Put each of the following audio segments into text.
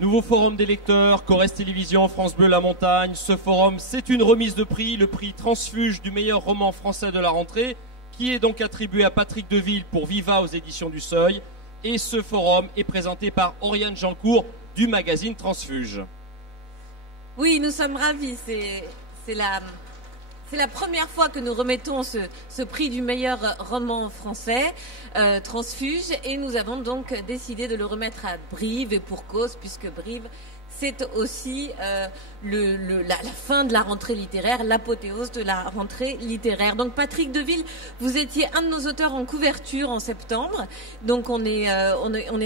Nouveau forum des lecteurs, Corrèze Télévision, France Bleu La Montagne. Ce forum, c'est une remise de prix, le prix Transfuge du meilleur roman français de la rentrée, qui est donc attribué à Patrick Deville pour Viva aux éditions du Seuil. Et ce forum est présenté par Oriane Jancourt du magazine Transfuge. Oui, nous sommes ravis. C'est la première fois que nous remettons ce prix du meilleur roman français, Transfuge, et nous avons donc décidé de le remettre à Brive, et pour cause, puisque Brive, c'est aussi la fin de la rentrée littéraire, l'apothéose de la rentrée littéraire. Donc Patrick Deville, vous étiez un de nos auteurs en couverture en septembre, donc on est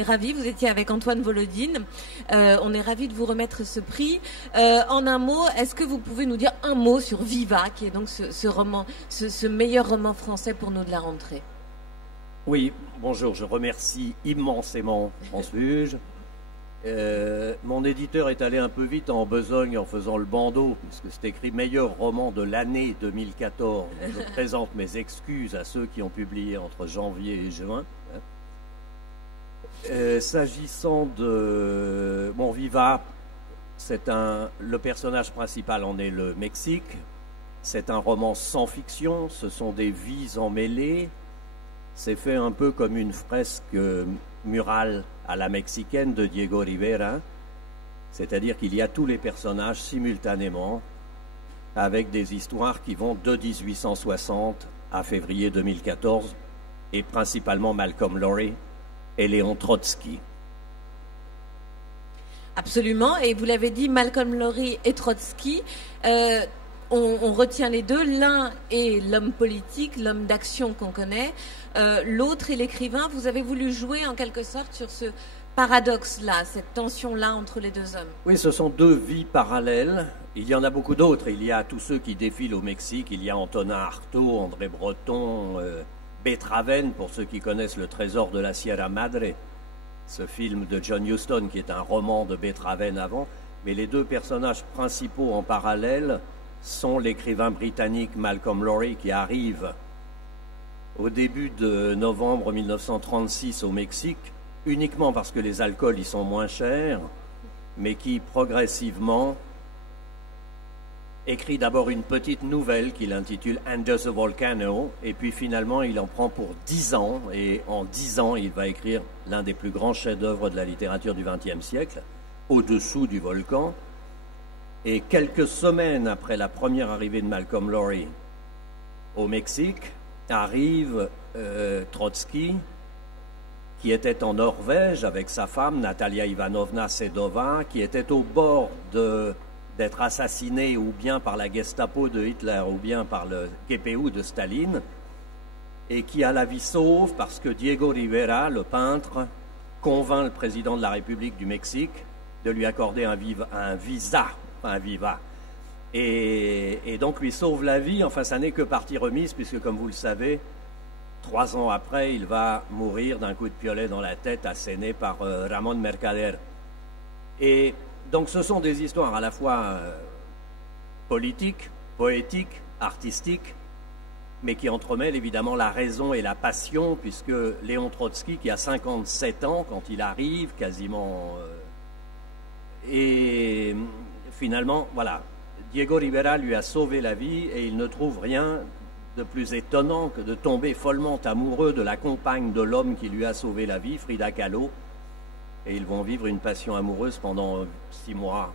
ravis. Vous étiez avec Antoine Volodine. On est ravis de vous remettre ce prix. En un mot, est-ce que vous pouvez nous dire un mot sur Viva, qui est donc ce roman, ce meilleur roman français pour nous de la rentrée? Oui, bonjour, je remercie immensément Transfuge. Mon éditeur est allé un peu vite en besogne en faisant le bandeau, puisque c'est écrit meilleur roman de l'année 2014. Je présente mes excuses à ceux qui ont publié entre janvier et juin. S'agissant de mon Viva, le personnage principal en est le Mexique. C'est un roman sans fiction, ce sont des vies emmêlées. C'est fait un peu comme une fresque murale à la mexicaine de Diego Rivera, c'est-à-dire qu'il y a tous les personnages simultanément avec des histoires qui vont de 1860 à février 2014 et principalement Malcolm Lowry et Léon Trotsky. Absolument, et vous l'avez dit, Malcolm Lowry et Trotsky, on retient les deux. L'un est l'homme politique, l'homme d'action qu'on connaît. L'autre est l'écrivain. Vous avez voulu jouer en quelque sorte sur ce paradoxe-là, cette tension-là entre les deux hommes. Oui, ce sont deux vies parallèles. Il y en a beaucoup d'autres. Il y a tous ceux qui défilent au Mexique. Il y a Antonin Artaud, André Breton, Beethoven, pour ceux qui connaissent Le Trésor de la Sierra Madre, ce film de John Huston qui est un roman de Beethoven avant. Mais les deux personnages principaux en parallèle sont l'écrivain britannique Malcolm Lowry qui arrive au début de novembre 1936 au Mexique, uniquement parce que les alcools y sont moins chers, mais qui progressivement écrit d'abord une petite nouvelle qu'il intitule Under the Volcano, et puis finalement il en prend pour 10 ans, et en 10 ans il va écrire l'un des plus grands chefs-d'œuvre de la littérature du XXe siècle, Au-dessous du volcan. Et quelques semaines après la première arrivée de Malcolm Lowry au Mexique, arrive Trotsky, qui était en Norvège avec sa femme, Natalia Ivanovna Sedova, qui était au bord d'être assassiné ou bien par la Gestapo de Hitler ou bien par le GPU de Staline, et qui a la vie sauve parce que Diego Rivera, le peintre, convainc le président de la République du Mexique de lui accorder un visa, un viva. Et donc lui sauve la vie. Enfin, ça n'est que partie remise, puisque comme vous le savez, 3 ans après, il va mourir d'un coup de piolet dans la tête asséné par Ramón Mercader. Et donc ce sont des histoires à la fois politiques, poétiques, artistiques, mais qui entremêlent évidemment la raison et la passion, puisque Léon Trotsky, qui a 57 ans quand il arrive, quasiment... et finalement, voilà, Diego Rivera lui a sauvé la vie et il ne trouve rien de plus étonnant que de tomber follement amoureux de la compagne de l'homme qui lui a sauvé la vie, Frida Kahlo, et ils vont vivre une passion amoureuse pendant 6 mois.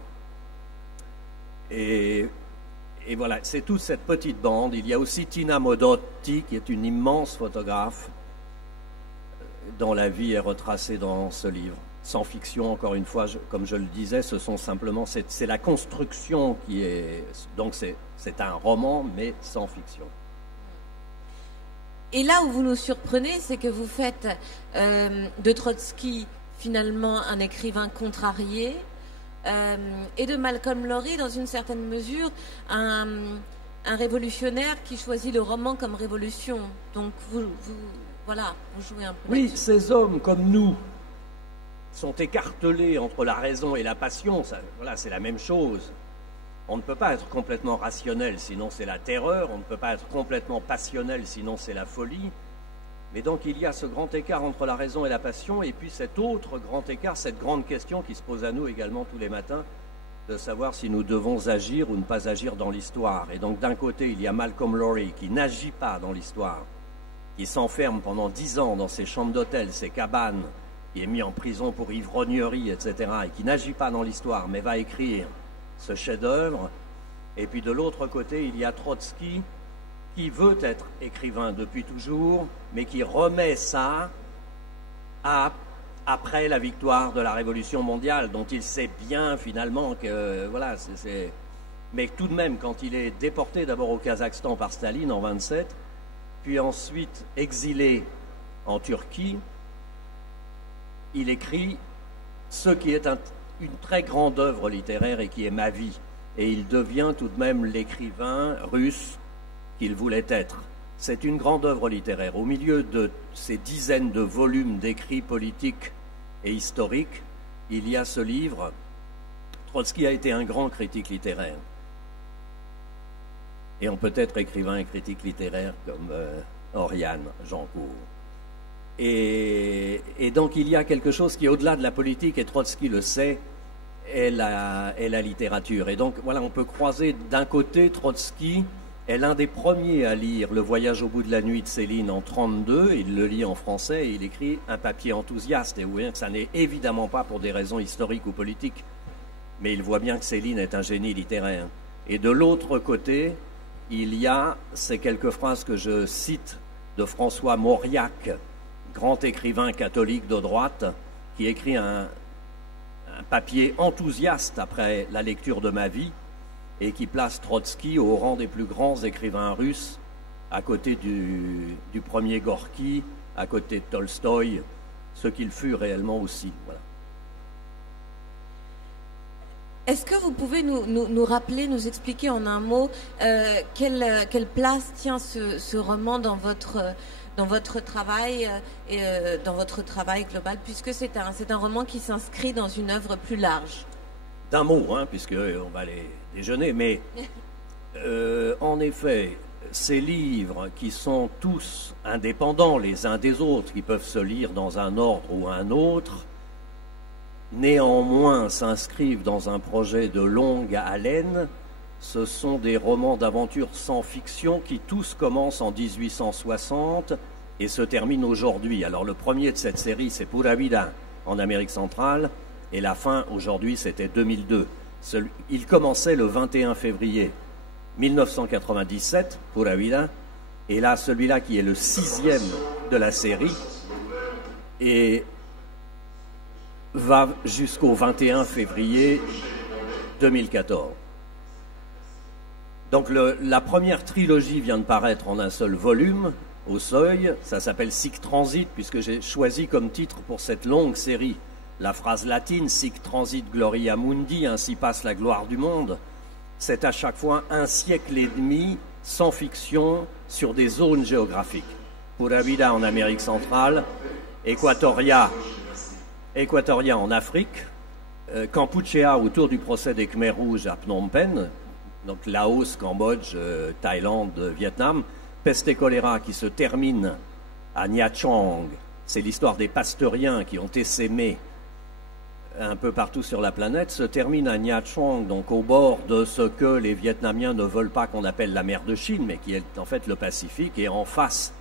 Et voilà, c'est toute cette petite bande. Il y a aussi Tina Modotti, qui est une immense photographe, dont la vie est retracée dans ce livre. Sans fiction, encore une fois, comme je le disais, ce sont simplement, c'est la construction qui est... Donc c'est un roman, mais sans fiction. Et là où vous nous surprenez, c'est que vous faites de Trotsky finalement un écrivain contrarié, et de Malcolm Lowry, dans une certaine mesure, un révolutionnaire qui choisit le roman comme révolution. Donc voilà, vous jouez un peu. Oui, ces hommes comme nous sont écartelés entre la raison et la passion. Voilà, c'est la même chose. On ne peut pas être complètement rationnel, sinon c'est la terreur. On ne peut pas être complètement passionnel, sinon c'est la folie. Mais donc il y a ce grand écart entre la raison et la passion, et puis cet autre grand écart, cette grande question qui se pose à nous également tous les matins, de savoir si nous devons agir ou ne pas agir dans l'histoire. Et donc d'un côté, il y a Malcolm Lowry qui n'agit pas dans l'histoire, qui s'enferme pendant 10 ans dans ses chambres d'hôtel, ses cabanes, qui est mis en prison pour ivrognerie, etc., et qui n'agit pas dans l'histoire, mais va écrire ce chef-d'œuvre. Et puis de l'autre côté, il y a Trotsky, qui veut être écrivain depuis toujours, mais qui remet ça après la victoire de la Révolution mondiale, dont il sait bien finalement que, voilà, mais tout de même, quand il est déporté d'abord au Kazakhstan par Staline en 1927, puis ensuite exilé en Turquie, il écrit ce qui est une très grande œuvre littéraire et qui est Ma vie. Et il devient tout de même l'écrivain russe qu'il voulait être. C'est une grande œuvre littéraire. Au milieu de ces dizaines de volumes d'écrits politiques et historiques, il y a ce livre. Trotsky a été un grand critique littéraire. Et on peut être écrivain et critique littéraire comme Oriane Jancourt. Et donc il y a quelque chose qui est au-delà de la politique, et Trotsky le sait, est la littérature. Et donc voilà, on peut croiser d'un côté Trotsky est l'un des premiers à lire Le voyage au bout de la nuit de Céline en 1932, il le lit en français et il écrit un papier enthousiaste. Et vous voyez que ça n'est évidemment pas pour des raisons historiques ou politiques, mais il voit bien que Céline est un génie littéraire. Et de l'autre côté, il y a ces quelques phrases que je cite de François Mauriac, grand écrivain catholique de droite, qui écrit un papier enthousiaste après la lecture de Ma vie, et qui place Trotsky au rang des plus grands écrivains russes, à côté du premier Gorky, à côté de Tolstoï, ce qu'il fut réellement aussi. Voilà. Est-ce que vous pouvez nous rappeler, nous expliquer en un mot quelle place tient ce roman dans votre travail et dans votre travail global, puisque c'est un roman qui s'inscrit dans une œuvre plus large? D'un mot, puisqu'on va aller déjeuner, mais en effet, ces livres qui sont tous indépendants les uns des autres, qui peuvent se lire dans un ordre ou un autre, néanmoins s'inscrivent dans un projet de longue haleine. Ce sont des romans d'aventure sans fiction qui tous commencent en 1860 et se terminent aujourd'hui. Alors le premier de cette série, c'est Pura Vida en Amérique centrale, et la fin aujourd'hui, c'était 2002. Il commençait le 21 février 1997, Pura Vida, et là, celui-là qui est le 6e de la série, et va jusqu'au 21 février 2014. Donc la première trilogie vient de paraître en un seul volume, au Seuil. Ça s'appelle Sic Transit, puisque j'ai choisi comme titre pour cette longue série la phrase latine « Sic transit gloria mundi », ainsi passe la gloire du monde. C'est à chaque fois un siècle et demi, sans fiction, sur des zones géographiques. Pura Vida en Amérique centrale, Équatoria en Afrique, Kampuchea autour du procès des Khmers rouges à Phnom Penh, donc Laos, Cambodge, Thaïlande, Vietnam, Peste et choléra qui se termine à Nha Trang. C'est l'histoire des pasteuriens qui ont essaimé un peu partout sur la planète, se termine à Nha Trang, donc au bord de ce que les Vietnamiens ne veulent pas qu'on appelle la mer de Chine, mais qui est en fait le Pacifique, et en face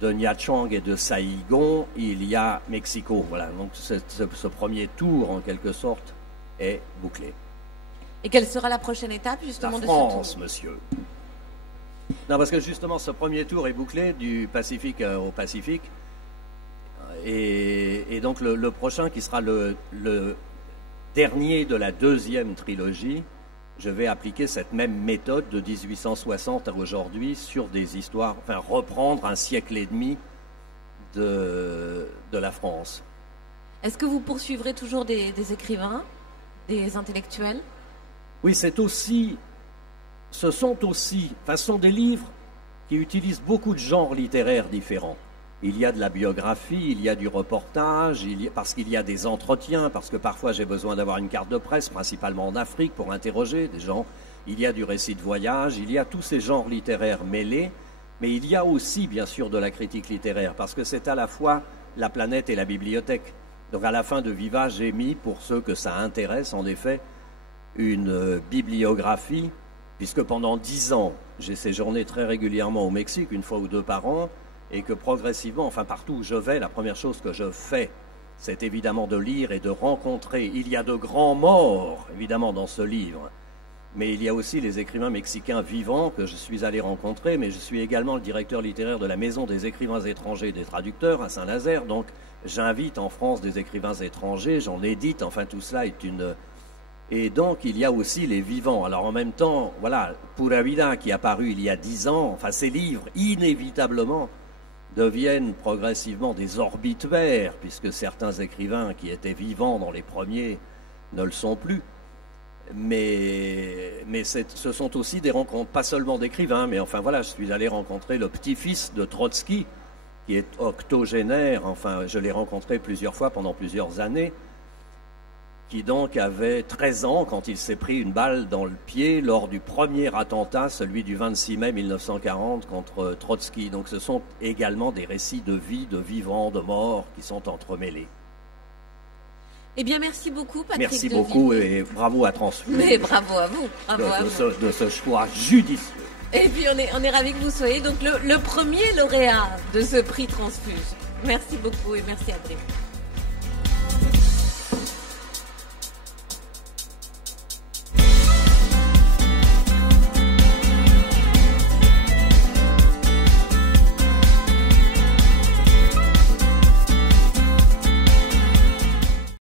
de Nha Trang et de Saïgon, il y a Mexico. Voilà, donc ce premier tour, en quelque sorte, est bouclé. Et quelle sera la prochaine étape, justement, de ce tour ? La France, monsieur. Non, parce que justement, ce premier tour est bouclé du Pacifique au Pacifique. Et donc le prochain, qui sera le dernier de la deuxième trilogie, je vais appliquer cette même méthode de 1860 à aujourd'hui sur des histoires, enfin reprendre un siècle et demi de la France. Est-ce que vous poursuivrez toujours des écrivains, des intellectuels ? Oui, ce sont des livres qui utilisent beaucoup de genres littéraires différents. Il y a de la biographie, il y a du reportage, parce qu'il y a des entretiens, parce que parfois j'ai besoin d'avoir une carte de presse, principalement en Afrique, pour interroger des gens. Il y a du récit de voyage, il y a tous ces genres littéraires mêlés, Mais il y a aussi, bien sûr, de la critique littéraire, parce que c'est à la fois la planète et la bibliothèque. Donc à la fin de Viva, j'ai mis, pour ceux que ça intéresse, en effet, une bibliographie, puisque pendant 10 ans, j'ai séjourné très régulièrement au Mexique, une fois ou deux par an, et que progressivement, enfin partout où je vais, la première chose que je fais, c'est évidemment de lire et de rencontrer. Il y a de grands morts, évidemment, dans ce livre, mais il y a aussi les écrivains mexicains vivants que je suis allé rencontrer, mais je suis également le directeur littéraire de la Maison des écrivains étrangers et des traducteurs à Saint-Nazaire, donc j'invite en France des écrivains étrangers, j'en édite, enfin tout cela est une... Et donc il y a aussi les vivants. Alors en même temps, voilà, Pura Vida qui est apparu il y a 10 ans, enfin ces livres, inévitablement, deviennent progressivement des orbituaires, puisque certains écrivains qui étaient vivants dans les premiers ne le sont plus. Mais ce sont aussi des rencontres, pas seulement d'écrivains, mais enfin voilà, je suis allé rencontrer le petit-fils de Trotsky, qui est octogénaire, enfin je l'ai rencontré plusieurs fois pendant plusieurs années, qui donc avait 13 ans quand il s'est pris une balle dans le pied lors du premier attentat, celui du 26 mai 1940 contre Trotsky. Donc ce sont également des récits de vie, de vivants, de morts qui sont entremêlés. Eh bien, merci beaucoup, Patrick. Merci beaucoup et bravo à Transfuge. Mais bravo à vous. Bravo à vous. De ce choix judicieux. Et puis, on est ravis que vous soyez donc le premier lauréat de ce prix Transfuge. Merci beaucoup et merci à vous.